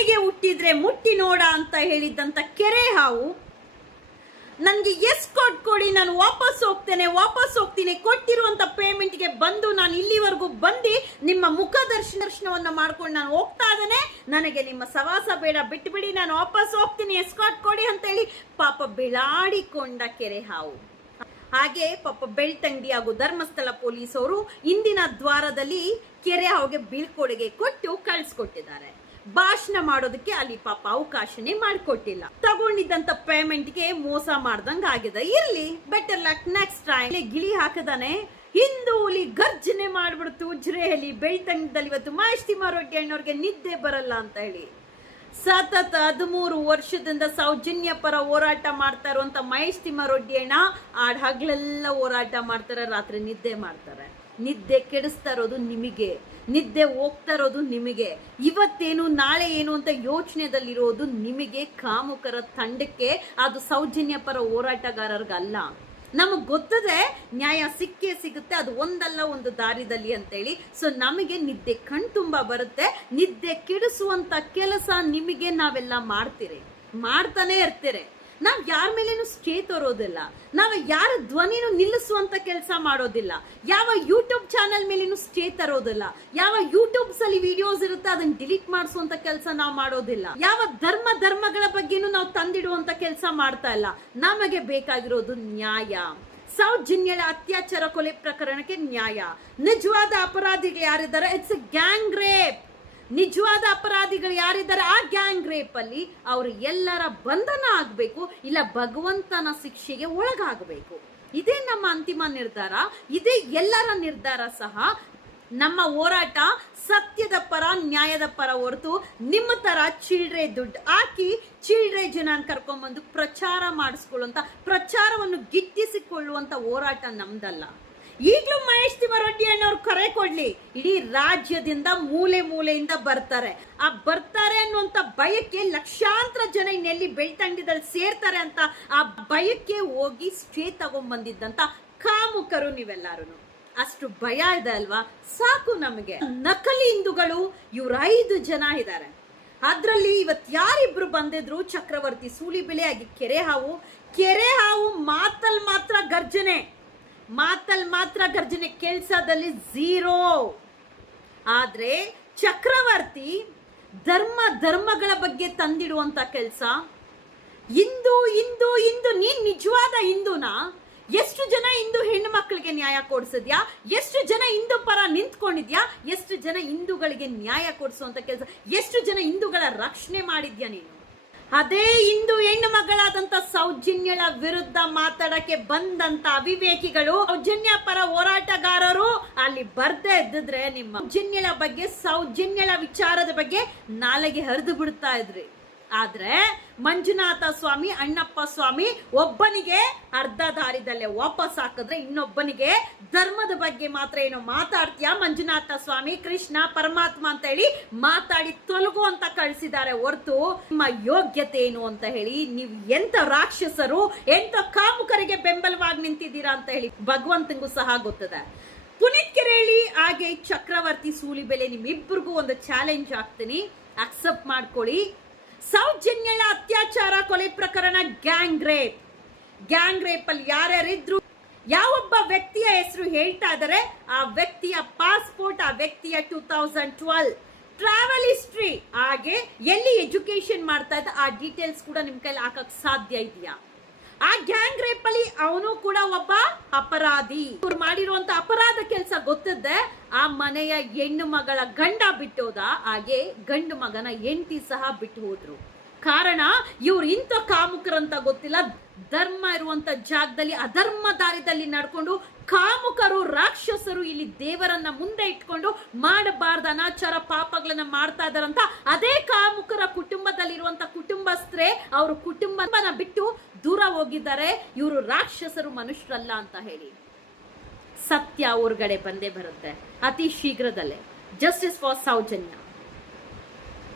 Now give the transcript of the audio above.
ಕಣ್ಣಿಗೆ ಹುಟ್ಟಿದ್ರೆ ಮುಟ್ಟಿ ನೋಡ ಅಂತ ಹೇಳಿದ್ದಂಥ ಕೆರೆ ಹಾವು ನನಗೆ ಎಸ್ ಕೊಟ್ ಕೊಡಿ ನಾನು ವಾಪಸ್ ಹೋಗ್ತೇನೆ ವಾಪಸ್ ಹೋಗ್ತೀನಿ ಕೊಟ್ಟಿರುವಂಥ ಪೇಮೆಂಟ್ಗೆ ಬಂದು ನಾನು ಇಲ್ಲಿವರೆಗೂ ಬಂದು ನಿಮ್ಮ ಮುಖ ದರ್ಶನ ದರ್ಶನವನ್ನು ಮಾಡ್ಕೊಂಡು ನಾನು ಹೋಗ್ತಾ ಇದ್ದಾನೆ ನನಗೆ ನಿಮ್ಮ ಸವಾಸ ಬೇಡ ಬಿಟ್ಬಿಡಿ ನಾನು ವಾಪಸ್ ಹೋಗ್ತೀನಿ ಎಸ್ ಕೊಟ್ ಕೊಡಿ ಹೇಳಿ ಪಾಪ ಬಿಳಾಡಿಕೊಂಡ ಕೆರೆ ಹಾವು ಹಾಗೆ ಪಾಪ ಬೆಳ್ತಂಗಡಿ ಹಾಗೂ ಧರ್ಮಸ್ಥಳ ಪೊಲೀಸವರು ಇಂದಿನ ದ್ವಾರದಲ್ಲಿ ಕೆರೆ ಹಾವುಗೆ ಬೀಳ್ಕೊಡುಗೆ ಕೊಟ್ಟು ಕಳಿಸ್ಕೊಟ್ಟಿದ್ದಾರೆ ಭಾಷಣ ಮಾಡೋದಕ್ಕೆ ಅಲ್ಲಿ ಪಾಪ ಅವಕಾಶನೇ ಮಾಡಿಕೊಟ್ಟಿಲ್ಲ ತಗೊಂಡಿದ್ದಂತ ಪೇಮೆಂಟ್ಗೆ ಮೋಸ ಮಾಡ್ದಂಗ ಆಗಿದೆ ಇರ್ಲಿ ಬೆಟರ್ ಲಕ್ ನೆಕ್ಸ್ಟ್ ಟೈಮ್ ಗಿಳಿ ಹಾಕದಾನೆ ಹಿಂದೂ ಹುಲಿ ಗರ್ಜನೆ ಮಾಡ್ಬಿಡ್ತು ಉಜ್ರೇಹಲಿ ಬೆಳ್ತಂಗದಲ್ಲಿ ಇವತ್ತು ಮಾಸ್ತಿ ರೊಟ್ಟಿ ಅಣ್ಣವ್ರಿಗೆ ನಿದ್ದೆ ಬರಲ್ಲ ಅಂತ ಹೇಳಿ ಸತತ ಹದಿಮೂರು ವರ್ಷದಿಂದ ಸೌಜನ್ಯ ಪರ ಹೋರಾಟ ಮಾಡ್ತಾ ಇರುವಂತ ಮಹೇಶ್ ತಿಮ್ಮರೊಡ್ಡಿ ಅಣ್ಣ ಆಡ್ ಹಗ್ಲೆಲ್ಲ ಹೋರಾಟ ಮಾಡ್ತಾರೆ ರಾತ್ರಿ ನಿದ್ದೆ ಮಾಡ್ತಾರೆ ನಿದ್ದೆ ಕೆಡಿಸ್ತಾ ಇರೋದು ನಿಮಗೆ ನಿದ್ದೆ ಹೋಗ್ತಾ ಇರೋದು ನಿಮಗೆ ಇವತ್ತೇನು ನಾಳೆ ಏನು ಅಂತ ಯೋಚನೆದಲ್ಲಿರೋದು ನಿಮಗೆ ಕಾಮುಕರ ತಂಡಕ್ಕೆ ಅದು ಸೌಜನ್ಯ ಪರ ಹೋರಾಟಗಾರರಿಗಲ್ಲ ನಮಗೆ ಗೊತ್ತದೆ ನ್ಯಾಯ ಸಿಕ್ಕೇ ಸಿಗುತ್ತೆ ಅದು ಒಂದಲ್ಲ ಒಂದು ದಾರಿದಲ್ಲಿ ಅಂತೇಳಿ ಸೊ ನಮಗೆ ನಿದ್ದೆ ಕಣ್ತುಂಬ ಬರುತ್ತೆ ನಿದ್ದೆ ಕೆಡಿಸುವಂಥ ಕೆಲಸ ನಿಮಗೆ ನಾವೆಲ್ಲ ಮಾಡ್ತೀರಿ ಮಾಡ್ತಾನೆ ಇರ್ತೀರಿ ನಾವು ಯಾರ ಮೇಲೇನು ಸ್ಟೇ ತರೋದಿಲ್ಲ ನಾವು ಯಾರ ಧ್ವನಿನೂ ನಿಲ್ಲಿಸುವಂಥ ಕೆಲಸ ಮಾಡೋದಿಲ್ಲ ಯಾವ ಯೂಟ್ಯೂಬ್ ಚಾನಲ್ ಮೇಲೇನು ಸ್ಟೇ ತರೋದಿಲ್ಲ ಯಾವ ಯೂಟ್ಯೂಬ್ಸಲ್ಲಿ ವಿಡಿಯೋಸ್ ಇರುತ್ತೆ ಅದನ್ನ ಡಿಲೀಟ್ ಮಾಡಿಸುವಂಥ ಕೆಲಸ ನಾವು ಮಾಡೋದಿಲ್ಲ ಯಾವ ಧರ್ಮ ಧರ್ಮಗಳ ಬಗ್ಗೆನೂ ನಾವು ತಂದಿಡುವಂಥ ಕೆಲಸ ಮಾಡ್ತಾ ಇಲ್ಲ ನಮಗೆ ಬೇಕಾಗಿರೋದು ನ್ಯಾಯ ಸೌಜನ್ಯಳ ಅತ್ಯಾಚಾರ ಕೊಲೆ ಪ್ರಕರಣಕ್ಕೆ ನ್ಯಾಯ ನಿಜವಾದ ಅಪರಾಧಿಗಳು ಯಾರಿದ್ದಾರೆ ಇಟ್ಸ್ ಎ ಗ್ಯಾಂಗ್ ರೇಪ್ ನಿಜವಾದ ಅಪರಾಧಿಗಳು ಯಾರಿದ್ದಾರೆ ಆ ಗ್ಯಾಂಗ್ ರೇಪಲ್ಲಿ ಅವರು ಎಲ್ಲರ ಬಂಧನ ಆಗಬೇಕು ಇಲ್ಲ ಭಗವಂತನ ಶಿಕ್ಷೆಗೆ ಒಳಗಾಗಬೇಕು ಇದೇ ನಮ್ಮ ಅಂತಿಮ ನಿರ್ಧಾರ ಇದೇ ಎಲ್ಲರ ನಿರ್ಧಾರ ಸಹ ನಮ್ಮ ಹೋರಾಟ ಸತ್ಯದ ಪರ ನ್ಯಾಯದ ಪರ ಹೊರತು ನಿಮ್ಮ ಥರ ಚಿಲ್ಡ್ರೆ ದುಡ್ಡು ಹಾಕಿ ಚಿಲ್ಡ್ರೆ ಜನ ಕರ್ಕೊಂಬಂದು ಪ್ರಚಾರ ಮಾಡಿಸ್ಕೊಳ್ಳುವಂಥ ಪ್ರಚಾರವನ್ನು ಗಿಟ್ಟಿಸಿಕೊಳ್ಳುವಂಥ ಹೋರಾಟ ನಮ್ದಲ್ಲ ಈಗಲೂ ಮಹೇಶ್ ತಿಮ್ಮರೊಡ್ಡಿ ಅನ್ನೋರು ಕರೆ ಕೊಡ್ಲಿ ಇಡೀ ರಾಜ್ಯದಿಂದ ಮೂಲೆ ಮೂಲೆಯಿಂದ ಬರ್ತಾರೆ ಆ ಬರ್ತಾರೆ ಅನ್ನುವಂಥ ಭಯಕ್ಕೆ ಲಕ್ಷಾಂತರ ಜನ ಇನ್ನೆಲ್ಲಿ ಬೆಳ್ತಂಡಿದಲ್ಲಿ ಸೇರ್ತಾರೆ ಅಂತ ಆ ಭಯಕ್ಕೆ ಹೋಗಿ ಸ್ಟೇ ತಗೊಂಡ್ಬಂದಿದ್ದಂಥ ಕಾಮುಕರು ನೀವೆಲ್ಲರೂ ಅಷ್ಟು ಭಯ ಇದೆ ಅಲ್ವಾ ಸಾಕು ನಮಗೆ ನಕಲಿ ಹಿಂದೂಗಳು ಇವ್ರ ಐದು ಜನ ಇದ್ದಾರೆ ಅದರಲ್ಲಿ ಇವತ್ತು ಯಾರಿಬ್ರು ಬಂದಿದ್ರು ಚಕ್ರವರ್ತಿ ಸೂಲಿಬೆಲೆ ಬೆಳೆಯಾಗಿ ಕೆರೆ ಹಾವು ಕೆರೆ ಹಾವು ಮಾತಲ್ ಮಾತ್ರ ಗರ್ಜನೆ ಮಾತಲ್ ಮಾತ್ರ ಗರ್ಜನೆ ಕೆಲಸದಲ್ಲಿ ಝೀರೋ ಆದರೆ ಚಕ್ರವರ್ತಿ ಧರ್ಮ ಧರ್ಮಗಳ ಬಗ್ಗೆ ತಂದಿಡುವಂಥ ಕೆಲಸ ಇಂದು ಇಂದು ಇಂದು ನೀನ್ ನಿಜವಾದ ಹಿಂದೂನಾ ಎಷ್ಟು ಜನ ಹಿಂದೂ ಹೆಣ್ಣು ಮಕ್ಕಳಿಗೆ ನ್ಯಾಯ ಕೊಡಿಸಿದ್ಯಾ ಎಷ್ಟು ಜನ ಹಿಂದೂ ಪರ ನಿಂತ್ಕೊಂಡಿದ್ಯಾ ಎಷ್ಟು ಜನ ಹಿಂದೂಗಳಿಗೆ ನ್ಯಾಯ ಕೊಡಿಸುವಂಥ ಕೆಲಸ ಎಷ್ಟು ಜನ ಹಿಂದೂಗಳ ರಕ್ಷಣೆ ಮಾಡಿದ್ಯಾ ನೀನು ಅದೇ ಇಂದು ಹೆಣ್ಣು ಮಗಳಾದಂತ ಸೌಜನ್ಯಳ ವಿರುದ್ಧ ಮಾತಾಡಕ್ಕೆ ಬಂದಂತ ಅವಿವೇಕಿಗಳು ಸೌಜನ್ಯ ಪರ ಹೋರಾಟಗಾರರು ಅಲ್ಲಿ ಬರ್ದೇ ಇದ್ದಿದ್ರೆ ನಿಮ್ಮ ಸೌಜನ್ಯಳ ಬಗ್ಗೆ ಸೌಜನ್ಯಳ ವಿಚಾರದ ಬಗ್ಗೆ ನಾಲೆಗೆ ಹರಿದು ಬಿಡ್ತಾ ಇದ್ರಿ ಆದ್ರೆ ಮಂಜುನಾಥ ಸ್ವಾಮಿ ಅಣ್ಣಪ್ಪ ಸ್ವಾಮಿ ಒಬ್ಬನಿಗೆ ಅರ್ಧ ದಾರಿದಲ್ಲೇ ವಾಪಸ್ ಹಾಕಿದ್ರೆ ಇನ್ನೊಬ್ಬನಿಗೆ ಧರ್ಮದ ಬಗ್ಗೆ ಮಾತ್ರ ಏನು ಮಾತಾಡ್ತೀಯಾ ಮಂಜುನಾಥ ಸ್ವಾಮಿ ಕೃಷ್ಣ ಪರಮಾತ್ಮ ಅಂತ ಹೇಳಿ ಮಾತಾಡಿ ತೊಲಗು ಅಂತ ಕಳಿಸಿದ್ದಾರೆ ಹೊರತು ನಿಮ್ಮ ಯೋಗ್ಯತೆ ಏನು ಅಂತ ಹೇಳಿ ನೀವು ಎಂತ ರಾಕ್ಷಸರು ಎಂತ ಕಾಮುಕರಿಗೆ ಬೆಂಬಲವಾಗಿ ನಿಂತಿದ್ದೀರಾ ಅಂತ ಹೇಳಿ ಭಗವಂತನಿಗೂ ಸಹ ಗೊತ್ತದೆ ಪುನೀತ್ ಹಾಗೆ ಚಕ್ರವರ್ತಿ ಸೂಲಿಬೆಲೆ ನಿಮ್ಮಿಬ್ಬರಿಗೂ ಒಂದು ಚಾಲೆಂಜ್ ಆಗ್ತೀನಿ ಅಕ್ಸೆಪ್ಟ್ ಮಾಡ್ಕೊಳ್ಳಿ ಸೌಜನ್ಯ ಅತ್ಯಾಚಾರ ಕೊಲೆ ಪ್ರಕರಣ ಗ್ಯಾಂಗ್ ರೇಪ್ ಗ್ಯಾಂಗ್ ರೇಪ್ ಅಲ್ಲಿ ಯಾರ್ಯಾರಿದ್ರು ಯಾವೊಬ್ಬ ವ್ಯಕ್ತಿಯ ಹೆಸರು ಹೇಳ್ತಾ ಇದಾರೆ ಆ ವ್ಯಕ್ತಿಯ ಪಾಸ್ಪೋರ್ಟ್ ಆ ವ್ಯಕ್ತಿಯ two thousand twelve travel history ಹಾಗೆ ಎಲ್ಲಿ ಎಜುಕೇಶನ್ ಮಾಡ್ತಾ ಇದ್ದ ಆ ಡೀಟೇಲ್ಸ್ ಕೂಡ ನಿಮ್ಮ ಕೈಲಿ ಹಾಕಕ್ಕೆ ಸಾಧ್ಯ ಇದೆಯಾ ಆ ಗ್ಯಾಂಗ್ ರೇಪ್ ಅಲ್ಲಿ ಅವನು ಕೂಡ ಒಬ್ಬ ಅಪರಾಧಿ ಇವ್ರು ಮಾಡಿರುವಂತ ಅಪರಾಧ ಕೆಲಸ ಗೊತ್ತಿದ್ದೆ ಆ ಮನೆಯ ಹೆಣ್ಣು ಮಗಳ ಗಂಡ ಬಿಟ್ಟೋದ ಹಾಗೆ ಗಂಡು ಮಗನ ಹೆಂಡತಿ ಸಹ ಬಿಟ್ಟು ಹೋದ್ರು ಕಾರಣ ಇವ್ರು ಇಂಥ ಕಾಮುಕರಂತ ಗೊತ್ತಿಲ್ಲ ಧರ್ಮ ಇರುವಂತ ಜಾಗದಲ್ಲಿ ಅಧರ್ಮ ದಾರಿದಲ್ಲಿ ನಡ್ಕೊಂಡು ಕಾಮುಕರು ರಾಕ್ಷಸರು ಇಲ್ಲಿ ದೇವರನ್ನ ಮುಂದೆ ಇಟ್ಕೊಂಡು ಮಾಡಬಾರ್ದ ಅನಾಚಾರ ಪಾಪಗಳನ್ನ ಮಾಡ್ತಾ ಇದಾರಂತ ಅದೇ ಕಾಮುಕರ ಕುಟುಂಬದಲ್ಲಿರುವಂತ ಕುಟುಂಬಸ್ಥರೇ ಅವರು ಕುಟುಂಬನ ಬಿಟ್ಟು ದೂರ ಹೋಗಿದ್ದಾರೆ ಇವರು ರಾಕ್ಷಸರು ಮನುಷ್ಯರಲ್ಲ ಅಂತ ಹೇಳಿ ಸತ್ಯ ಹೊರ್ಗಡೆ ಬಂದೇ ಬರುತ್ತೆ ಅತಿ ಶೀಘ್ರದಲ್ಲೇ ಜಸ್ಟಿಸ್ ಫಾರ್ ಸೌಜನ್ಯ